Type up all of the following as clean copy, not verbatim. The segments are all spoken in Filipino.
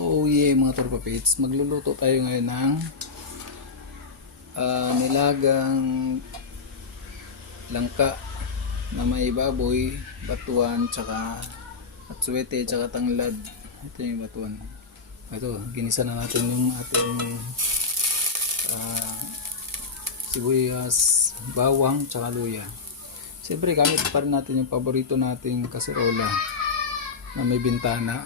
Oh yeah mga Turpapits, magluluto tayo ngayon ng nilagang langka na may baboy, batuan, tsaka atsuete, tsaka tanglad. Ito yung batuan. Ito, ginisa na natin yung ating sibuyas, bawang, tsaka luya. Siyempre gamit pa rin natin yung paborito nating kaserola na may bintana.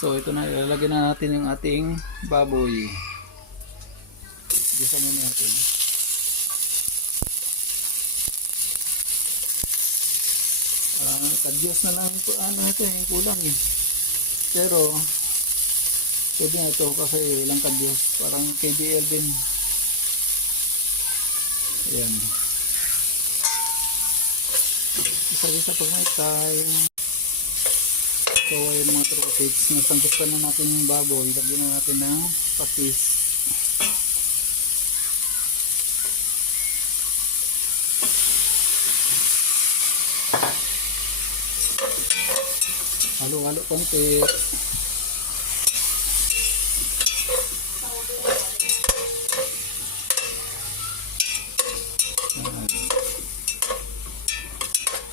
So ito na, ilalagay na natin yung ating baboy. Gisa muna natin. Kadyos na lang po natin yung kulang eh. Pero pwede na ito kasi ilang kadyos. Parang KBL din. Ayan. Isa-isa pag may time. So ayun mga Turpapits, nasangkutan na natin yung baboy, lagyan na natin ng patis. Halo-halo konti.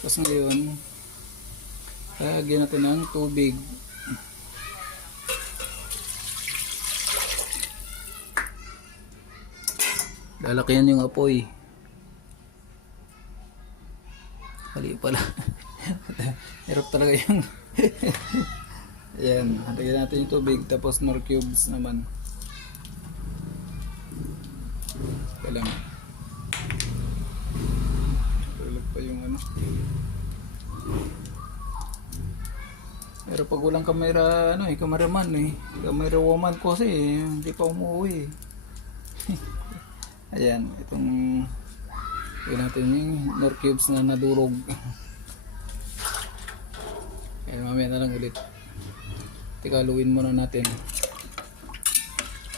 Tapos ngayon lagyan natin ng tubig. Lalakihan yung apoy. Mali pala. Hirap talaga yung ayan, lagyan natin yung tubig tapos nor cubes naman. Kailang tulog pa yung ano. Pero pag walang kamera, cameraman camera woman ko kasi hindi pa umuwi. Ayan, itong yun natin yung nor cubes na nadurog. Kaya mamaya na lang ulit. Tikaluin muna natin.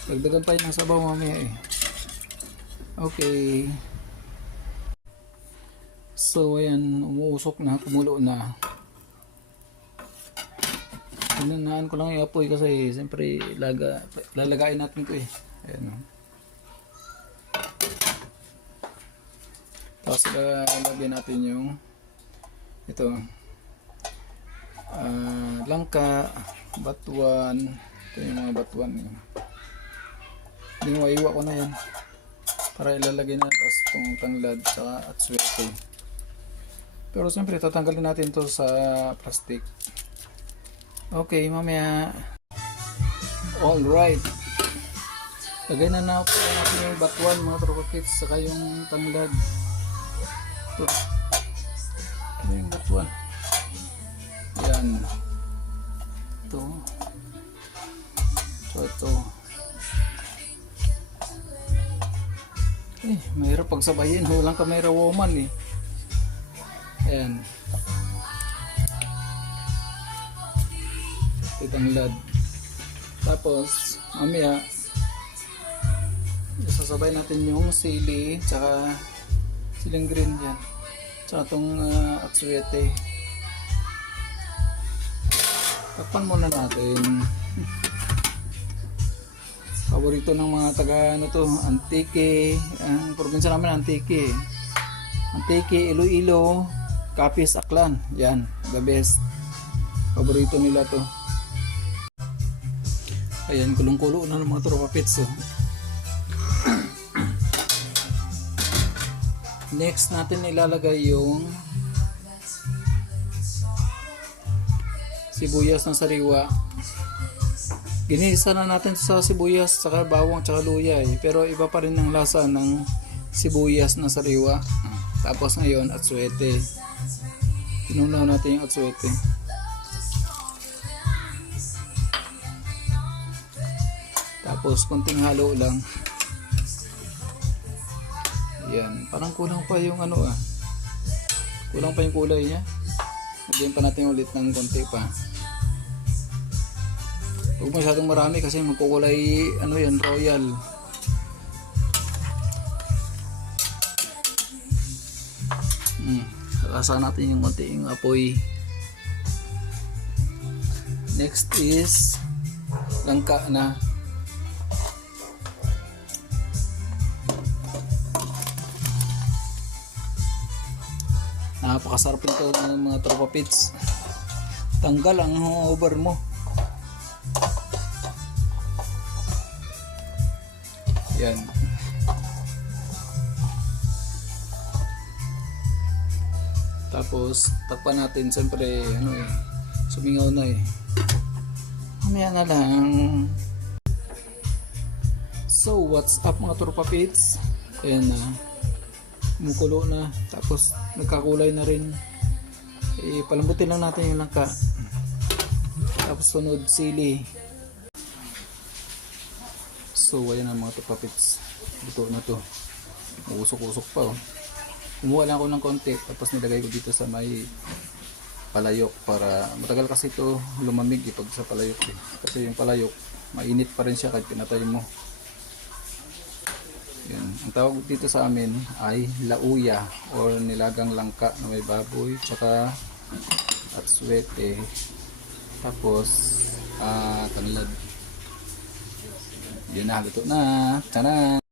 Dagdagan pa yun ng sabaw mamaya eh. Okay. So ayan, umuusok na, kumulo na. Hinanaan ko lang yung apoy kasi siyempre lalagayin natin ito eh. Ayan. Tapos lagyan natin yung ito langka, batuan. Ito yung mga batuan eh. Iwa ko na yan para ilalagay na tapos itong tanglad saka atsuete. Pero siyempre tatanggalin natin to sa plastic. Okay, mamaya. Alright. Lagay na po natin yung batuan mga Turpapits saka yung tanglad. Ito. Ito yung batuan. Yan. Ito. So ito. Mahirap pagsabayin. Walang camera woman eh. Ayan. Tanglad. Tapos mamaya isasabay natin yung sili tsaka siling green yan tsaka itong atsuete. Takpan muna natin. Paborito ng mga taga Antique. Ang probinsya namin Antique. Antique, Iloilo, Capiz, Aklan. Yan, the best. Paborito nila to. Ayan, kulong-kulo na ng mga Turpapits. Next natin ilalagay yung sibuyas ng sariwa. Ginisa na natin sa sibuyas, saka bawang, saka luya eh. Pero iba pa rin ang lasa ng sibuyas na sariwa. Tapos ngayon, atsuete. Tinunaw natin yung atsuete. Tapos konting halo lang. Yan, parang kulang pa yung kulang pa yung kulay niya. Lagyan pa natin ulit ng konti pa. Huwag masyadong marami kasi magkukulay royal. Sakasan natin yung konting apoy. Next is langka na. Napakasarap ito ng mga tropa pits. Tanggal ang hangover mo. Yan. Tapos takpan natin, siyempre sumingaw na mamaya na lang. So what's up mga tropa pits? Ayan na, kumukulo na, tapos nagkakulay na rin. Palambutin lang natin yung langka, tapos sunod sili. So ayan na mga tropa pits, luto na to. Usok-usok pa Kumuha lang ako ng konti, tapos nilagay ko dito sa may palayok para matagal kasi ito lumamig pag sa palayok kasi yung palayok mainit pa rin siya kahit pinatay mo. Yan. Ang tawag dito sa amin ay lauya or nilagang langka na may baboy tsaka at swete, tapos tanglad. Yun na, luto na. Tara!